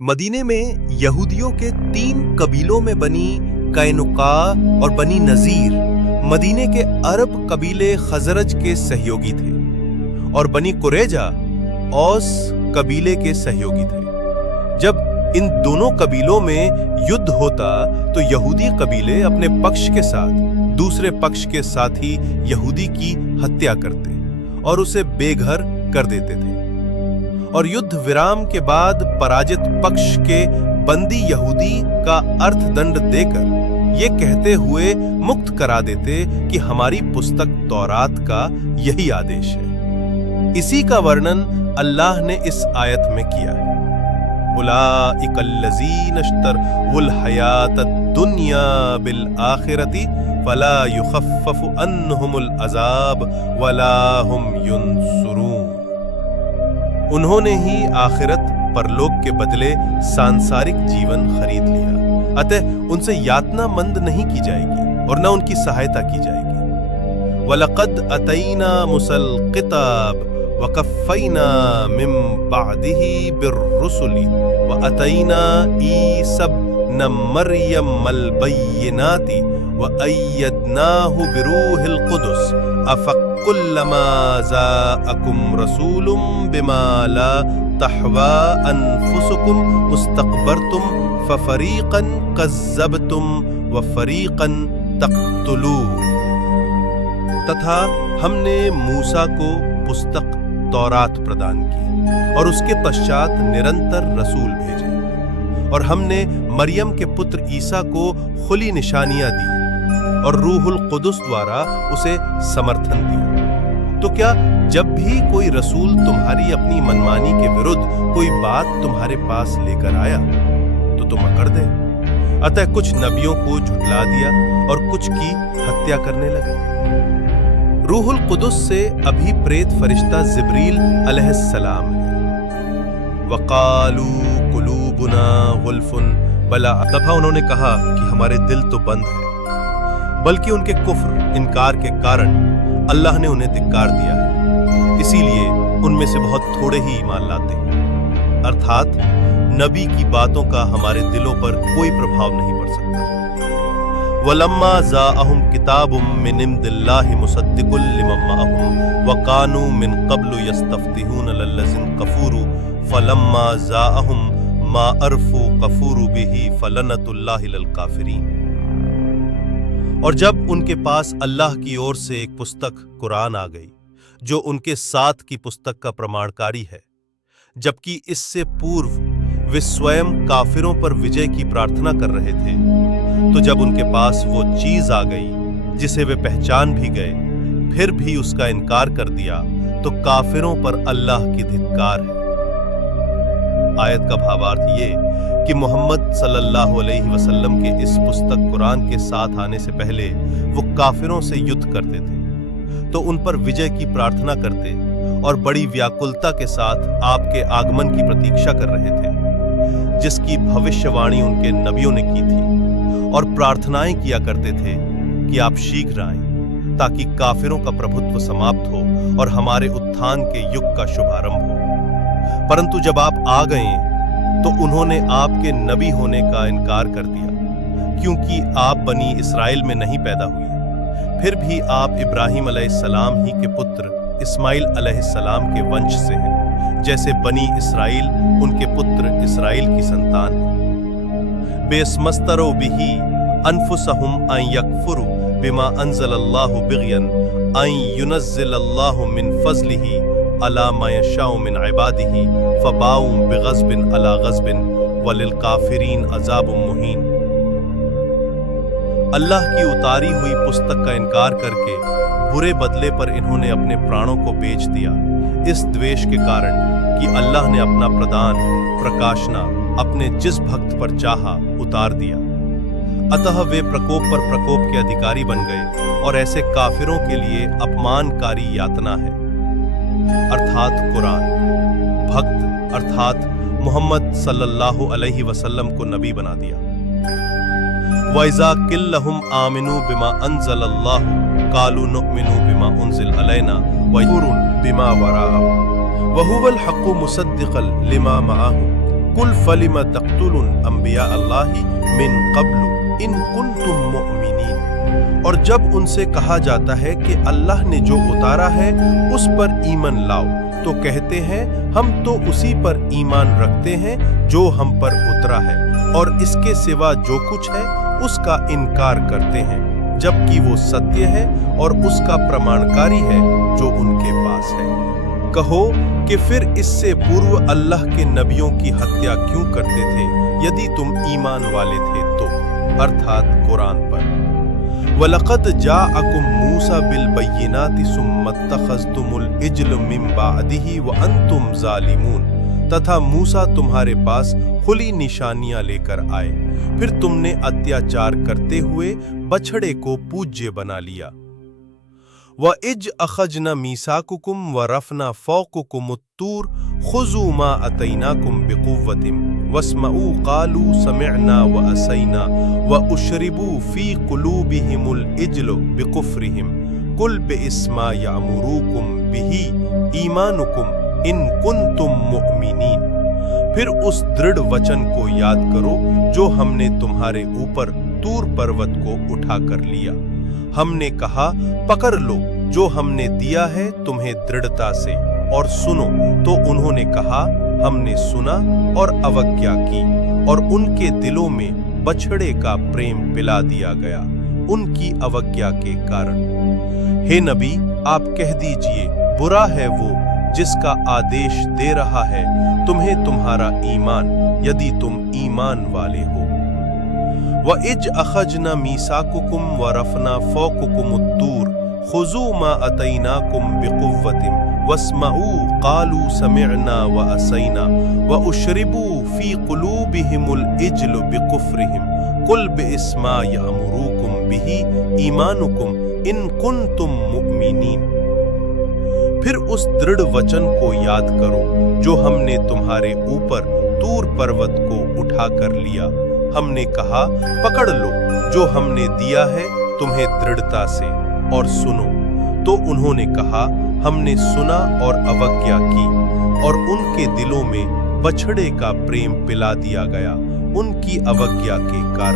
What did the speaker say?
मदीने में यहूदियों के 3 कबीलों में बनी कैनुका और बनी नजीर मदीने के अरब कबीले खजरज के सहयोगी थे और बनी कुरैजा औस कबीले के सहयोगी थे। जब इन दोनों कबीलों में युद्ध होता तो यहूदी कबीले अपने पक्ष के साथ दूसरे पक्ष के साथी यहूदी की हत्या करते और उसे बेघर कर देते थे और युद्ध विराम के बाद पराजित पक्ष के बंदी यहूदी का अर्थदंड देकर ये कहते हुए मुक्त करा देते कि हमारी पुस्तक तौरात का यही आदेश है। इसी का वर्णन अल्लाह ने इस आयत में किया है। उलाइकल्लज़ीन इश्तरौल हयातद दुनिया बिल आखिरति फला युखफ़फ़ु अन्हुमुल अज़ाब वला हुम युनसरून। उन्होंने ही आखिरत परलोक के बदले सांसारिक जीवन खरीद लिया, अतः उनसे यातना मंद नहीं की जाएगी और न उनकी सहायता की जाएगी। वलक़द अतैना मुसल किताब वकफ़ैना मिन बादिही बिर्रुसुलि व अतैना ईसा इब्न मरियमल बय्यिनाति व अय्यदनाहु बिरूहिल कुदुस अफ़कुल्लमा जाअकुम रसूलुम बिमा ला तहवा अनफुसुकुम मुस्तकबरतुम फफरीक़न कज़्ज़बतुम व फरीक़न तक़्तुलून। तथा हमने मूसा को पुस्तक तौरात प्रदान की और उसके पश्चात निरंतर रसूल भेजे और हमने मरियम के पुत्र ईसा को खुली निशानियां दी और रूहुल कुदुस द्वारा उसे समर्थन दिया। तो क्या जब भी कोई रसूल तुम्हारी अपनी मनमानी के विरुद्ध कोई बात तुम्हारे पास लेकर आया तो तुम अकड़ दे। अतः कुछ नबियों को झुठला दिया और कुछ की हत्या करने लगे। रूहुल कुदुस से अभिप्रेत फरिश्ता जिब्रील अलैहिस्सलाम है। वक़ालू कुलूबुना गुल्फुन बला, तथा उन्होंने कहा कि हमारे दिल तो बंद है, बल्कि उनके कुफ्र इनकार के कारण अल्लाह ने उन्हें धिक्कार दिया है, इसीलिए उनमें से बहुत थोड़े ही ईमान लाते हैं। अर्थात नबी की बातों का हमारे दिलों पर कोई प्रभाव नहीं पड़ सकता। वलम्मा जाअहुम किताबुम मिन इंदिल्लाहि मुसद्दिकुल लिमा मअहुम व कानू मिन क़ब्लु यस्तफ्तिहून लल्लज़ीन कफ़रू फलम्मा जाअहुम मा अरफू कफ़रू बिही फलनतुल्लाहि लल काफ़िरीन। और जब उनके पास अल्लाह की ओर से एक पुस्तक कुरान आ गई जो उनके साथ की पुस्तक का प्रमाणकारी है, जबकि इससे पूर्व वे स्वयं काफिरों पर विजय की प्रार्थना कर रहे थे, तो जब उनके पास वो चीज आ गई जिसे वे पहचान भी गए फिर भी उसका इनकार कर दिया, तो काफिरों पर अल्लाह की धिक्कार है। आयत का भावार्थ ये कि मोहम्मद सल्लल्लाहु अलैहि वसल्लम के इस पुस्तक कुरान के साथ आने से पहले वो काफिरों से युद्ध करते थे तो उन पर विजय की प्रार्थना करते और बड़ी व्याकुलता के साथ आपके आगमन की प्रतीक्षा कर रहे थे, जिसकी भविष्यवाणी उनके नबियों ने की थी, और प्रार्थनाएं किया करते थे कि आप शीघ्र आएं ताकि काफिरों का प्रभुत्व समाप्त हो और हमारे उत्थान के युग का शुभारंभ हो। परंतु जब आप आ गए तो उन्होंने आपके नबी होने का इनकार कर दिया, क्योंकि आप बनी इस्राएल में नहीं पैदा हुए, फिर भी आप इब्राहिम अलैहिस्सलाम ही के पुत्र इस्माइल अलैहिस्सलाम के वंश से हैं, जैसे बनी इस्राइल उनके पुत्र इस्राइल की संतान है। बेस्मस्तरो बिही अनफुसहुम अन यकफुरु बिमा अंज़लल्लाहु बिग़यन अन युनज़्ज़िलल्लाहु मिन फ़ज़लिही अला मा यशाउ मिन इबादिही फ़बाउ बिग़ज़बिन अला ग़ज़बिन वलिल काफ़िरीन अज़ाबुम मुहीन। अल्लाह की उतारी हुई पुस्तक का इनकार करके बुरे बदले पर इन्होंने अपने प्राणों को बेच दिया, इस द्वेष के कारण कि अल्लाह ने अपना प्रदान प्रकाशना अपने जिस भक्त पर चाहा उतार दिया। अतः वे प्रकोप पर प्रकोप के अधिकारी बन गए और ऐसे काफिरों के लिए अपमानकारी यातना है। अर्थात कुरान भक्त अर्थात मोहम्मद सल्लल्लाहु अलैहि वसल्लम को नबी बना दिया। वइज़ा किल्लहुम आमिनू बिमा अंज़लल्लाहु कालू नुमिनु बिमा उन्ज़िल अलैना व युरुन बिमा वराअहु व हुवल हक़्क़ु मुसद्दिक़ल लिमा मअहु कुल फलिमा तक़्तुलून अंबिया अल्लाहि मिन क़ब्लु इन कुन्तुम मुअमिनीन। और जब उनसे कहा जाता है कि अल्लाह ने जो उतारा है उस पर ईमान लाओ, तो कहते हैं हम तो उसी पर ईमान रखते हैं जो हम पर उतरा है, और इसके सिवा जो कुछ है उसका इनकार करते हैं, जबकि वो सत्य है और उसका प्रमाणकारी है जो उनके पास है। कहो कि फिर इससे पूर्व अल्लाह के नबियों की हत्या क्यों करते थे यदि तुम ईमान वाले थे तो, अर्थात कुरान पर। वलक़द जाअकुम मूसा बिलबय्यिनाति सुम्मत्तख़ज़्तुमुल इज्ल मिन बादिही व अंतुम ज़ालिमून। तथा मूसा तुम्हारे पास खुली निशानियां लेकर आए, फिर तुमने अत्याचार करते हुए बछड़े को पूज्य बना लिया। व इज अखजना मीसाकुकुम व रफना फ़ौक़कुमुत्तूर खुज़ू मा अतैनाकुम बिक़ुव्वतिन वस्मऊ क़ालू समिअना व असैना व उशरिबू फ़ी क़ुलूबिहिमुल इज्ल बिकुफ़्रिहिम कुल बिइस्मा यअमुरुकुम बिही ईमानुकुम इन कुन्तुम मुअमिनीन। फिर उस दृढ़ वचन को याद करो जो हमने तुम्हारे ऊपर तूर पर्वत को उठा कर लिया। हमने कहा पकड़ लो जो हमने दिया है तुम्हें दृढ़ता से, और सुनो, तो उन्होंने कहा हमने सुना और अवज्ञा की, और उनके दिलों में बछड़े का प्रेम पिला दिया गया उनकी अवज्ञा के कारण। हे नबी, आप कह दीजिए बुरा है वो जिसका आदेश दे रहा है तुम्हें तुम्हारा ईमान, यदि तुम ईमान वाले हो। व इज अखजना मीसाकुकुम व रफना फ़ौक़कुमुत्तूर खुज़ू मा अतैनाकुम बिक़ुव्वतिन वस्मऊ क़ालू समिअना व असैना व उशरिबू फ़ी क़ुलूबिहिमुल इज्ल बिकुफ़्रिहिम कुल बिइस्मा यअमुरुकुम बिही ईमानुकुम इन कुन्तुम मुअमिनीन। फिर उस दृढ़ वचन को याद करो जो हमने तुम्हारे ऊपर तूर पर्वत को उठा कर लिया। हमने कहा पकड़ लो जो हमने दिया है तुम्हें दृढ़ता से, और सुनो, तो उन्होंने कहा हमने सुना और अवज्ञा की, और उनके दिलों में बछड़े का प्रेम पिला दिया गया उनकी अवज्ञा के कारण।